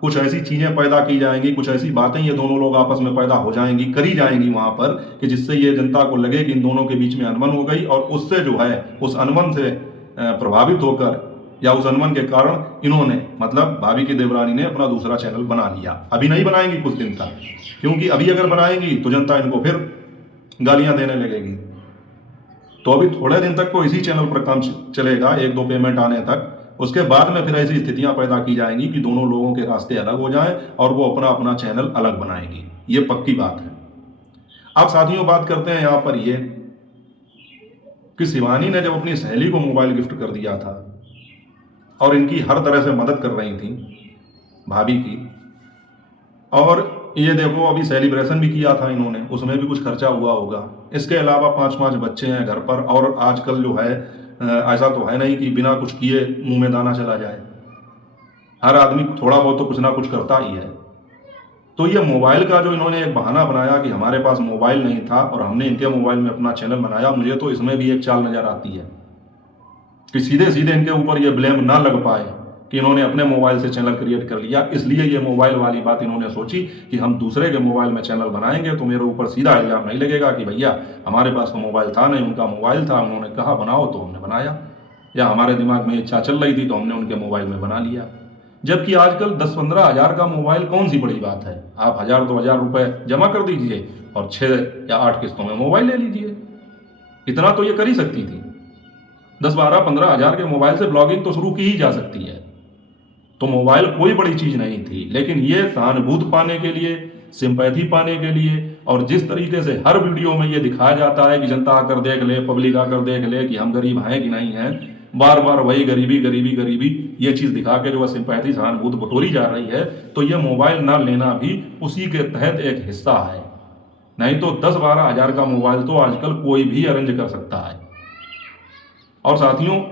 कुछ ऐसी चीजें पैदा की जाएंगी, कुछ ऐसी बातें ये दोनों लोग आपस में पैदा हो जाएंगी, करी जाएंगी वहां पर, कि जिससे ये जनता को लगे कि इन दोनों के बीच में अनबन हो गई, और उससे जो है उस अनबन से प्रभावित होकर, या उस अनबन के कारण इन्होंने, मतलब भाभी की देवरानी ने, अपना दूसरा चैनल बना लिया। अभी नहीं बनाएंगी कुछ दिन तक, क्योंकि अभी अगर बनाएंगी तो जनता इनको फिर गालियां देने लगेगी। तो अभी थोड़े दिन तक तो इसी चैनल पर काम चलेगा, 1-2 पेमेंट आने तक। उसके बाद में फिर ऐसी स्थितियां पैदा की जाएंगी कि दोनों लोगों के रास्ते अलग हो जाएं और वो अपना अपना चैनल अलग बनाएंगी। ये पक्की बात है। अब साथियों, बात करते हैं यहां पर ये कि शिवानी ने जब अपनी सहेली को मोबाइल गिफ्ट कर दिया था और इनकी हर तरह से मदद कर रही थी भाभी की, और ये देखो अभी सेलिब्रेशन भी किया था इन्होंने, उसमें भी कुछ खर्चा हुआ होगा। इसके अलावा 5-5 बच्चे हैं घर पर, और आजकल जो है ऐसा तो है नहीं कि बिना कुछ किए मुंह में दाना चला जाए। हर आदमी थोड़ा बहुत तो कुछ ना कुछ करता ही है। तो ये मोबाइल का जो इन्होंने एक बहाना बनाया कि हमारे पास मोबाइल नहीं था और हमने इनके मोबाइल में अपना चैनल बनाया, मुझे तो इसमें भी एक चाल नज़र आती है कि सीधे सीधे इनके ऊपर ये ब्लेम ना लग पाए कि इन्होंने अपने मोबाइल से चैनल क्रिएट कर लिया, इसलिए ये मोबाइल वाली बात इन्होंने सोची कि हम दूसरे के मोबाइल में चैनल बनाएंगे तो मेरे ऊपर सीधा इल्ज़ाम नहीं लगेगा कि भैया हमारे पास तो मोबाइल था नहीं, उनका मोबाइल था, उन्होंने कहा बनाओ तो हमने बनाया, या हमारे दिमाग में इच्छा चल रही थी तो हमने उनके मोबाइल में बना लिया। जबकि आजकल 10-15 हज़ार का मोबाइल कौन सी बड़ी बात है, आप 1000-2000 रुपये जमा कर दीजिए और 6 या 8 किस्तों में मोबाइल ले लीजिए। इतना तो ये कर ही सकती थी। 10-12-15 हज़ार के मोबाइल से ब्लॉगिंग तो शुरू की ही जा सकती है। तो मोबाइल कोई बड़ी चीज़ नहीं थी, लेकिन ये सहानुभूति पाने के लिए, सिंपैथी पाने के लिए, और जिस तरीके से हर वीडियो में ये दिखाया जाता है कि जनता आकर देख ले, पब्लिक आकर देख ले कि हम गरीब हैं कि नहीं हैं, बार बार वही गरीबी गरीबी गरीबी ये चीज़ दिखा के जो है सिंपैथी सहानुभूति बटोरी जा रही है, तो ये मोबाइल ना लेना भी उसी के तहत एक हिस्सा है। नहीं तो 10-12 हज़ार का मोबाइल तो आजकल कोई भी अरेंज कर सकता है। और साथियों,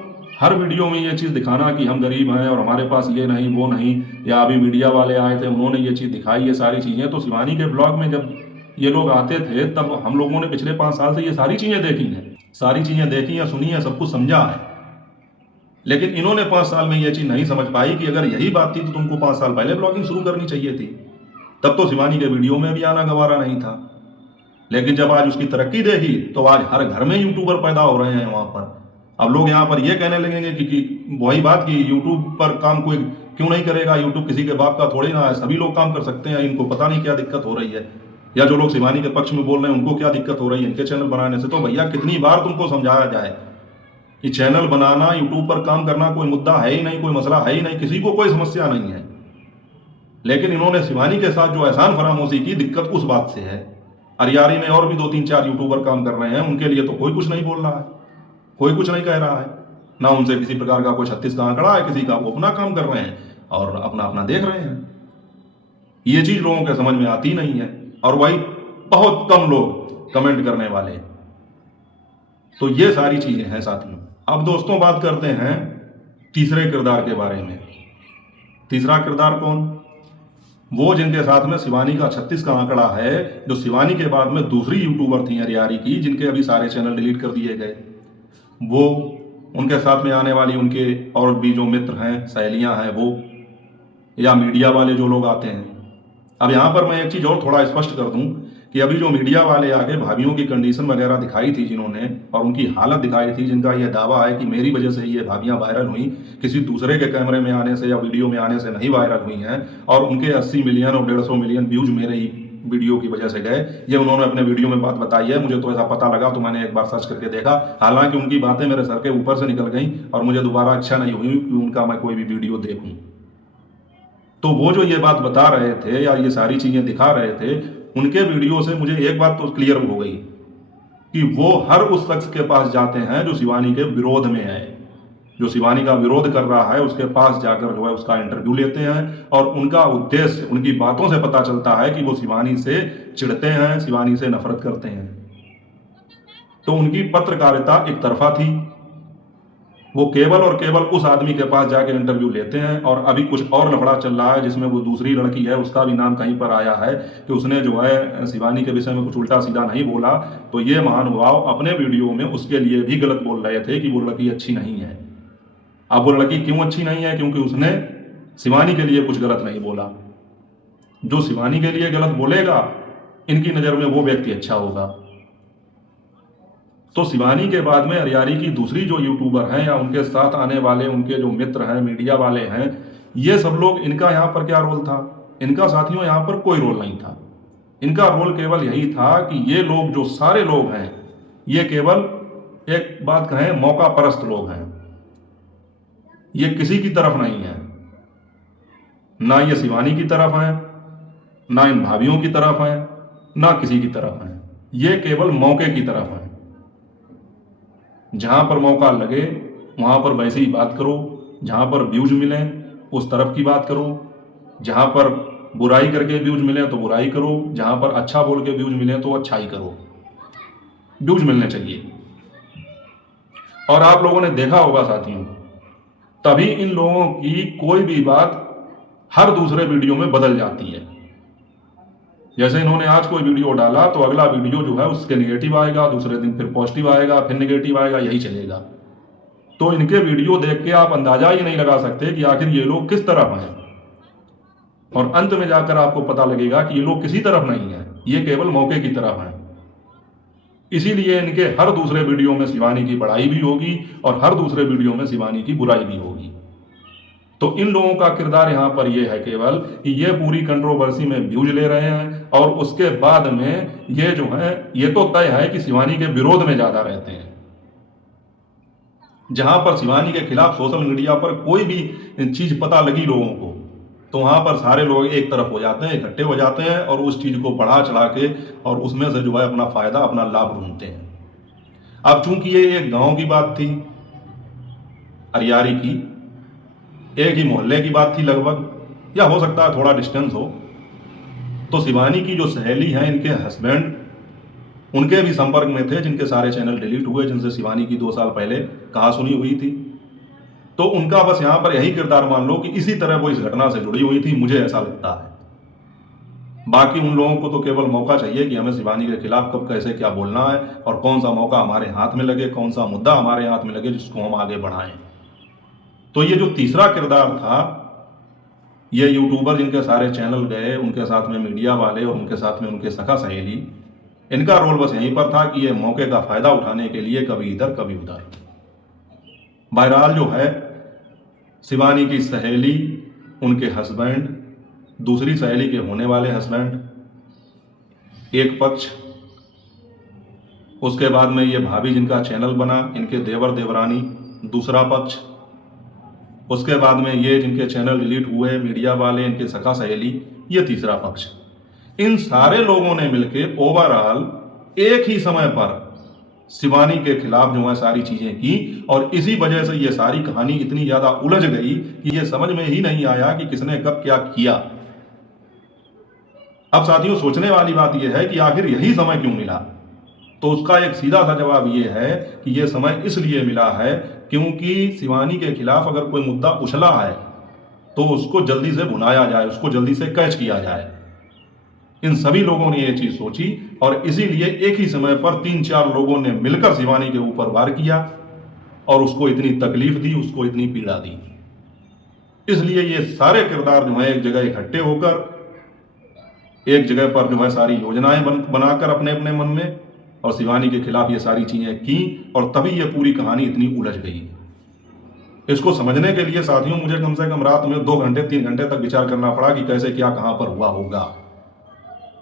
हर वीडियो में ये चीज़ दिखाना कि हम गरीब हैं और हमारे पास ये नहीं वो नहीं, या अभी मीडिया वाले आए थे उन्होंने ये चीज़ दिखाई, ये सारी चीज़ें तो शिवानी के ब्लॉग में जब ये लोग आते थे तब हम लोगों ने पिछले 5 साल से ये सारी चीज़ें देखी हैं, सारी चीज़ें देखी हैं, सुनी हैं, सब कुछ समझा है। लेकिन इन्होंने 5 साल में ये चीज़ नहीं समझ पाई कि अगर यही बात थी तो तुमको 5 साल पहले ब्लॉगिंग शुरू करनी चाहिए थी, तब तो शिवानी के वीडियो में भी आना गवारा नहीं था। लेकिन जब आज उसकी तरक्की देखी तो आज हर घर में यूट्यूबर पैदा हो रहे हैं वहाँ पर। अब लोग यहाँ पर ये कहने लगेंगे कि वही बात कि यूट्यूब पर काम कोई क्यों नहीं करेगा, यूट्यूब किसी के बाप का थोड़ी ना है, सभी लोग काम कर सकते हैं, इनको पता नहीं क्या दिक्कत हो रही है। या जो लोग शिवानी के पक्ष में बोल रहे हैं उनको क्या दिक्कत हो रही है इनके चैनल बनाने से। तो भैया कितनी बार तुमको समझाया जाए कि चैनल बनाना, यूट्यूब पर काम करना कोई मुद्दा है ही नहीं, कोई मसला है ही नहीं, किसी को कोई समस्या नहीं है। लेकिन इन्होंने शिवानी के साथ जो एहसान फरामोशी की, दिक्कत उस बात से है। अरियारी में और भी 2-3-4 यूट्यूबर काम कर रहे हैं, उनके लिए तो कोई कुछ नहीं बोल रहा है, कोई कुछ नहीं कह रहा है, ना उनसे किसी प्रकार का कोई 36 का आंकड़ा है, किसी का वो अपना काम कर रहे हैं और अपना अपना देख रहे हैं। ये चीज लोगों के समझ में आती नहीं है, और वही बहुत कम लोग कमेंट करने वाले। तो ये सारी चीजें हैं साथियों। अब दोस्तों बात करते हैं तीसरे किरदार के बारे में। तीसरा किरदार कौन? वो जिनके साथ में शिवानी का 36 का आंकड़ा है, जो शिवानी के बाद में दूसरी यूट्यूबर थी अरियारी की, जिनके अभी सारे चैनल डिलीट कर दिए गए। वो, उनके साथ में आने वाली उनके और भी जो मित्र हैं, सहेलियां हैं, वो, या मीडिया वाले जो लोग आते हैं। अब यहाँ पर मैं एक चीज़ और थोड़ा स्पष्ट कर दूं कि अभी जो मीडिया वाले आके भाभियों की कंडीशन वगैरह दिखाई थी जिन्होंने, और उनकी हालत दिखाई थी, जिनका यह दावा है कि मेरी वजह से ये भाभियां वायरल हुई, किसी दूसरे के कैमरे में आने से या वीडियो में आने से नहीं वायरल हुई हैं, और उनके 80 मिलियन और 150 मिलियन व्यूज मेरे ही वीडियो की वजह से गए, ये उन्होंने अपने वीडियो में बात बताई है। मुझे तो ऐसा पता लगा तो मैंने एक बार सर्च करके देखा, हालांकि उनकी बातें मेरे सर के ऊपर से निकल गई और मुझे दोबारा इच्छा नहीं हुई कि उनका मैं कोई भी वीडियो देखूं। तो वो जो ये बात बता रहे थे या ये सारी चीजें दिखा रहे थे, उनके वीडियो से मुझे एक बात तो क्लियर हो गई कि वो हर उस शख्स के पास जाते हैं जो शिवानी के विरोध में है, जो शिवानी का विरोध कर रहा है, उसके पास जाकर जो है उसका इंटरव्यू लेते हैं, और उनका उद्देश्य उनकी बातों से पता चलता है कि वो शिवानी से चिढ़ते हैं, शिवानी से नफरत करते हैं। तो उनकी पत्रकारिता एक तरफा थी, वो केवल और केवल उस आदमी के पास जाकर इंटरव्यू लेते हैं। और अभी कुछ और लफड़ा चल रहा है जिसमें वो दूसरी लड़की है, उसका भी नाम कहीं पर आया है कि उसने जो है शिवानी के विषय में कुछ उल्टा सीधा नहीं बोला, तो ये महानुभाव अपने वीडियो में उसके लिए भी गलत बोल रहे थे कि वो लड़की अच्छी नहीं है। अब वो लड़की क्यों अच्छी नहीं है? क्योंकि उसने शिवानी के लिए कुछ गलत नहीं बोला। जो शिवानी के लिए गलत बोलेगा, इनकी नज़र में वो व्यक्ति अच्छा होगा। तो शिवानी के बाद में अरियारी की दूसरी जो यूट्यूबर हैं या उनके साथ आने वाले उनके जो मित्र हैं, मीडिया वाले हैं, ये सब लोग, इनका यहाँ पर क्या रोल था? इनका साथियों यहाँ पर कोई रोल नहीं था। इनका रोल केवल यही था कि ये लोग, जो सारे लोग हैं, ये केवल एक बात कहें मौका परस्त लोग हैं। ये किसी की तरफ नहीं है, ना ये शिवानी की तरफ है, ना इन भाभियों की तरफ है, ना किसी की तरफ है। ये केवल मौके की तरफ है। जहां पर मौका लगे वहां पर वैसे ही बात करो, जहां पर व्यूज मिले उस तरफ की बात करो, जहां पर बुराई करके व्यूज मिले तो बुराई करो, जहां पर अच्छा बोल के व्यूज मिले तो अच्छाई करो। व्यूज मिलने चाहिए। और आप लोगों ने देखा होगा साथियों, तभी इन लोगों की कोई भी बात हर दूसरे वीडियो में बदल जाती है। जैसे इन्होंने आज कोई वीडियो डाला तो अगला वीडियो जो है उसके नेगेटिव आएगा, दूसरे दिन फिर पॉजिटिव आएगा, फिर नेगेटिव आएगा, यही चलेगा। तो इनके वीडियो देख के आप अंदाजा ही नहीं लगा सकते कि आखिर ये लोग किस तरफ हैं, और अंत में जाकर आपको पता लगेगा कि ये लोग किसी तरफ नहीं है, ये केवल मौके की तरफ हैं। इसीलिए इनके हर दूसरे वीडियो में शिवानी की बड़ाई भी होगी और हर दूसरे वीडियो में शिवानी की बुराई भी होगी। तो इन लोगों का किरदार यहाँ पर यह है केवल कि ये पूरी कंट्रोवर्सी में व्यूज ले रहे हैं, और उसके बाद में ये जो है, ये तो तय है कि शिवानी के विरोध में ज्यादा रहते हैं। जहां पर शिवानी के खिलाफ सोशल मीडिया पर कोई भी चीज पता लगी लोगों को, तो वहां पर सारे लोग एक तरफ हो जाते हैं, इकट्ठे हो जाते हैं और उस चीज को बढ़ा चढ़ा के और उसमें से जो है अपना फायदा, अपना लाभ ढूंढते हैं। अब चूंकि ये एक गांव की बात थी, अरियारी की, एक ही मोहल्ले की बात थी लगभग, या हो सकता है थोड़ा डिस्टेंस हो, तो शिवानी की जो सहेली हैं, इनके हस्बैंड उनके भी संपर्क में थे, जिनके सारे चैनल डिलीट हुए, जिनसे शिवानी की 2 साल पहले कहा सुनी हुई थी। तो उनका बस यहाँ पर यही किरदार मान लो कि इसी तरह वो इस घटना से जुड़ी हुई थी, मुझे ऐसा लगता है। बाकी उन लोगों को तो केवल मौका चाहिए कि हमें शिवानी के खिलाफ कब कैसे क्या बोलना है और कौन सा मौका हमारे हाथ में लगे, कौन सा मुद्दा हमारे हाथ में लगे जिसको हम आगे बढ़ाएं। तो ये जो तीसरा किरदार था, ये यूट्यूबर जिनके सारे चैनल गए, उनके साथ में मीडिया वाले और उनके साथ में उनके सखा सहेली, इनका रोल बस यहीं पर था कि ये मौके का फायदा उठाने के लिए कभी इधर कभी उधर। बहरहाल जो है, शिवानी की सहेली, उनके हस्बैंड, दूसरी सहेली के होने वाले हस्बैंड एक पक्ष, उसके बाद में ये भाभी जिनका चैनल बना, इनके देवर देवरानी दूसरा पक्ष, उसके बाद में ये जिनके चैनल डिलीट हुए, मीडिया वाले, इनके सखा सहेली, ये तीसरा पक्ष। इन सारे लोगों ने मिलकर ओवरऑल एक ही समय पर शिवानी के खिलाफ जो है सारी चीजें की, और इसी वजह से ये सारी कहानी इतनी ज्यादा उलझ गई कि ये समझ में ही नहीं आया कि किसने कब क्या किया। अब साथियों, सोचने वाली बात यह है कि आखिर यही समय क्यों मिला? तो उसका एक सीधा सा जवाब यह है कि यह समय इसलिए मिला है क्योंकि शिवानी के खिलाफ अगर कोई मुद्दा उछला है तो उसको जल्दी से भुनाया जाए, उसको जल्दी से कैच किया जाए। इन सभी लोगों ने यह चीज सोची और इसीलिए एक ही समय पर 3-4 लोगों ने मिलकर शिवानी के ऊपर वार किया और उसको इतनी तकलीफ दी, उसको इतनी पीड़ा दी। इसलिए ये सारे किरदार जो है एक जगह इकट्ठे होकर एक जगह पर जो है सारी योजनाएं बनाकर अपने अपने मन में और शिवानी के खिलाफ ये सारी चीजें की, और तभी ये पूरी कहानी इतनी उलझ गई। इसको समझने के लिए साथियों मुझे कम से कम रात में 2 घंटे 3 घंटे तक विचार करना पड़ा कि कैसे क्या कहां पर हुआ होगा।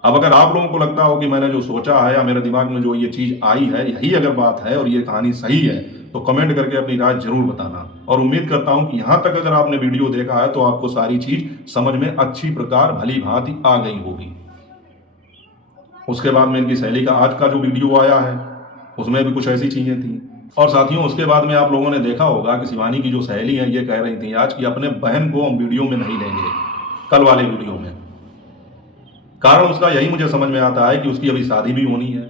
अब अगर आप लोगों को लगता हो कि मैंने जो सोचा है या मेरे दिमाग में जो ये चीज आई है यही अगर बात है और ये कहानी सही है, तो कमेंट करके अपनी राय जरूर बताना। और उम्मीद करता हूं कि यहां तक अगर आपने वीडियो देखा है तो आपको सारी चीज समझ में अच्छी प्रकार भली भांति आ गई होगी। उसके बाद में इनकी सहेली का आज का जो वीडियो आया है उसमें भी कुछ ऐसी चीजें थी। और साथियों, उसके बाद में आप लोगों ने देखा होगा कि शिवानी की जो सहेली है ये कह रही थी आज कि अपने बहन को हम वीडियो में नहीं लेंगे, कल वाले वीडियो में। कारण उसका यही मुझे समझ में आता है कि उसकी अभी शादी भी होनी है।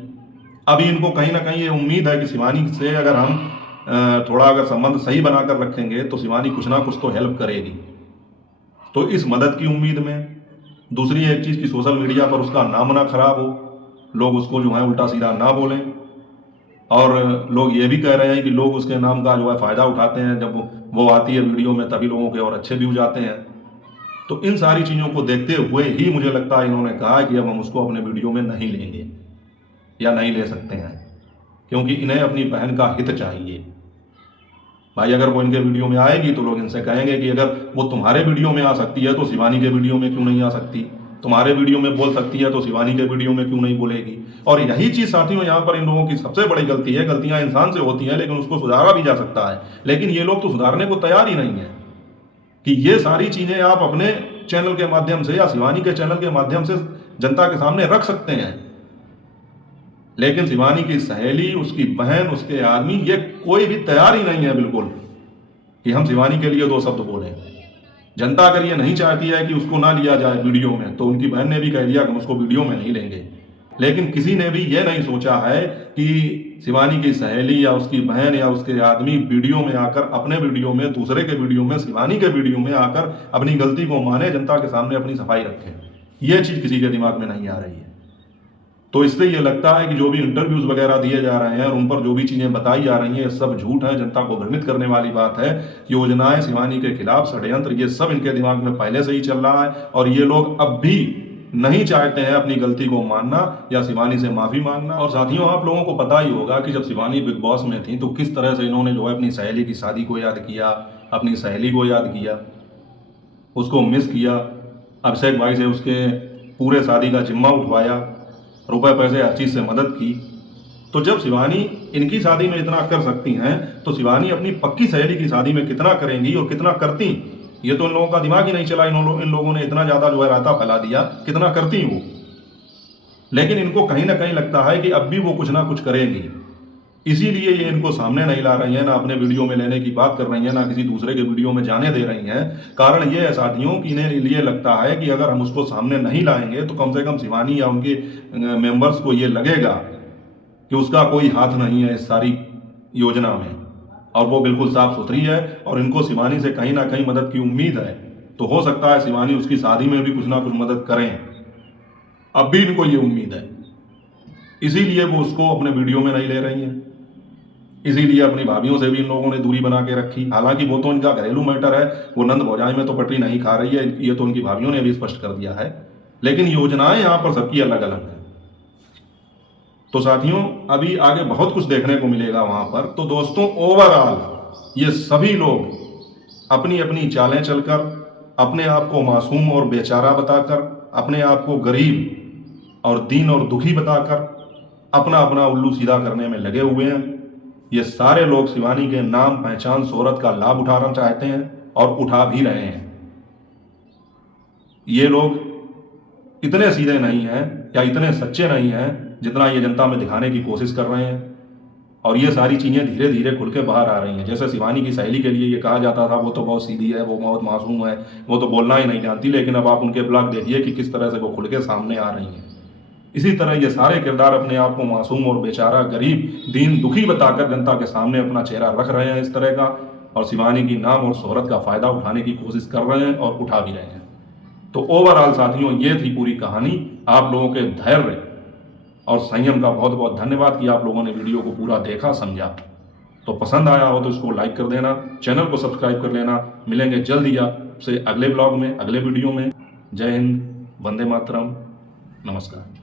अभी इनको कहीं ना कहीं ये उम्मीद है कि शिवानी से अगर हम थोड़ा अगर संबंध सही बनाकर रखेंगे तो शिवानी कुछ ना कुछ तो हेल्प करेगी। तो इस मदद की उम्मीद में, दूसरी एक चीज की सोशल मीडिया पर उसका नाम ना खराब हो, लोग उसको जो है उल्टा सीधा ना बोलें। और लोग ये भी कह रहे हैं कि लोग उसके नाम का जो है फायदा उठाते हैं, जब वो आती है वीडियो में तभी लोगों के और अच्छे व्यूज आते हैं। तो इन सारी चीजों को देखते हुए ही मुझे लगता है इन्होंने कहा कि अब हम उसको अपने वीडियो में नहीं लेंगे या नहीं ले सकते हैं, क्योंकि इन्हें अपनी बहन का हित चाहिए। भाई अगर वो इनके वीडियो में आएगी तो लोग इनसे कहेंगे कि अगर वो तुम्हारे वीडियो में आ सकती है तो शिवानी के वीडियो में क्यों नहीं आ सकती, तुम्हारे वीडियो में बोल सकती है तो शिवानी के वीडियो में क्यों नहीं बोलेगी। और यही चीज साथियों यहाँ पर इन लोगों की सबसे बड़ी गलती है। गलतियां इंसान से होती हैं लेकिन उसको सुधारा भी जा सकता है, लेकिन ये लोग तो सुधारने को तैयार ही नहीं है कि ये सारी चीजें आप अपने चैनल के माध्यम से या शिवानी के चैनल के माध्यम से जनता के सामने रख सकते हैं। लेकिन शिवानी की सहेली, उसकी बहन, उसके आदमी, ये कोई भी तैयार ही नहीं है बिल्कुल कि हम शिवानी के लिए 2 शब्द बोलें। जनता अगर ये नहीं चाहती है कि उसको ना लिया जाए वीडियो में, तो उनकी बहन ने भी कह दिया कि हम उसको वीडियो में नहीं लेंगे। लेकिन किसी ने भी ये नहीं सोचा है कि शिवानी की सहेली या उसकी बहन या उसके आदमी वीडियो में आकर, अपने वीडियो में, दूसरे के वीडियो में, शिवानी के वीडियो में आकर अपनी गलती को माने, जनता के सामने अपनी सफाई रखे, ये चीज किसी के दिमाग में नहीं आ रही है। तो इससे ये लगता है कि जो भी इंटरव्यूज वगैरह दिए जा रहे हैं और उन पर जो भी चीजें बताई जा रही हैं, ये सब झूठ है, जनता को भ्रमित करने वाली बात है। योजनाएं शिवानी के खिलाफ, षड्यंत्र, ये सब इनके दिमाग में पहले से ही चल रहा है और ये लोग अब भी नहीं चाहते हैं अपनी गलती को मानना या शिवानी से माफी मांगना। और साथियों, आप लोगों को पता ही होगा कि जब शिवानी बिग बॉस में थी तो किस तरह से इन्होंने जो है अपनी सहेली की शादी को याद किया, अपनी सहेली को याद किया, उसको मिस किया, अभिषेक भाई से उसके पूरे शादी का जिम्मा उठवाया, रुपए पैसे हर चीज से मदद की। तो जब शिवानी इनकी शादी में इतना कर सकती हैं तो शिवानी अपनी पक्की सहेली की शादी में कितना करेंगी और कितना करती, ये तो इन लोगों का दिमाग ही नहीं चला। इन लोगों ने इतना ज्यादा जो है रायता फैला दिया, कितना करती वो। लेकिन इनको कहीं ना कहीं लगता है कि अब भी वो कुछ ना कुछ करेंगी, इसीलिए ये इनको सामने नहीं ला रही है, ना अपने वीडियो में लेने की बात कर रही है, ना किसी दूसरे के वीडियो में जाने दे रही हैं। कारण ये है साथियों कि इन्हें लिए लगता है कि अगर हम उसको सामने नहीं लाएंगे तो कम से कम शिवानी या उनके मेंबर्स को ये लगेगा कि उसका कोई हाथ नहीं है इस सारी योजना में, और वो बिल्कुल साफ सुथरी है और इनको शिवानी से कहीं ना कहीं मदद की उम्मीद है। तो हो सकता है शिवानी उसकी शादी में भी कुछ ना कुछ मदद करें, अब भी इनको ये उम्मीद है, इसीलिए वो उसको अपने वीडियो में नहीं ले रही हैं। इसीलिए अपनी भाभीयों से भी इन लोगों ने दूरी बना के रखी। हालांकि वो तो इनका घरेलू मैटर है, वो नंद भौजाई में तो पटरी नहीं खा रही है, ये तो उनकी भाभीयों ने भी स्पष्ट कर दिया है। लेकिन योजनाएं यहां पर सबकी अलग अलग है। तो साथियों, अभी आगे बहुत कुछ देखने को मिलेगा वहां पर। तो दोस्तों, ओवरऑल ये सभी लोग अपनी अपनी चालें चलकर, अपने आप को मासूम और बेचारा बताकर, अपने आप को गरीब और दीन और दुखी बताकर अपना अपना उल्लू सीधा करने में लगे हुए हैं। ये सारे लोग शिवानी के नाम, पहचान, शोहरत का लाभ उठाना चाहते हैं और उठा भी रहे हैं। ये लोग इतने सीधे नहीं हैं या इतने सच्चे नहीं हैं जितना ये जनता में दिखाने की कोशिश कर रहे हैं। और ये सारी चीजें धीरे धीरे खुल के बाहर आ रही हैं। जैसे शिवानी की सहेली के लिए ये कहा जाता था वो तो बहुत सीधी है, वो बहुत मासूम है, वो तो बोलना ही नहीं जानती, लेकिन अब आप उनके ब्लॉग देखिए कि किस तरह से वो खुल के सामने आ रही हैं। इसी तरह ये सारे किरदार अपने आप को मासूम और बेचारा, गरीब, दीन, दुखी बताकर जनता के सामने अपना चेहरा रख रहे हैं इस तरह का, और शिवानी की नाम और शोहरत का फायदा उठाने की कोशिश कर रहे हैं और उठा भी रहे हैं। तो ओवरऑल साथियों, ये थी पूरी कहानी। आप लोगों के धैर्य और संयम का बहुत बहुत धन्यवाद कि आप लोगों ने वीडियो को पूरा देखा, समझा। तो पसंद आया हो तो इसको लाइक कर देना, चैनल को सब्सक्राइब कर लेना। मिलेंगे जल्द ही आपसे अगले ब्लॉग में, अगले वीडियो में। जय हिंद, वंदे मातरम, नमस्कार।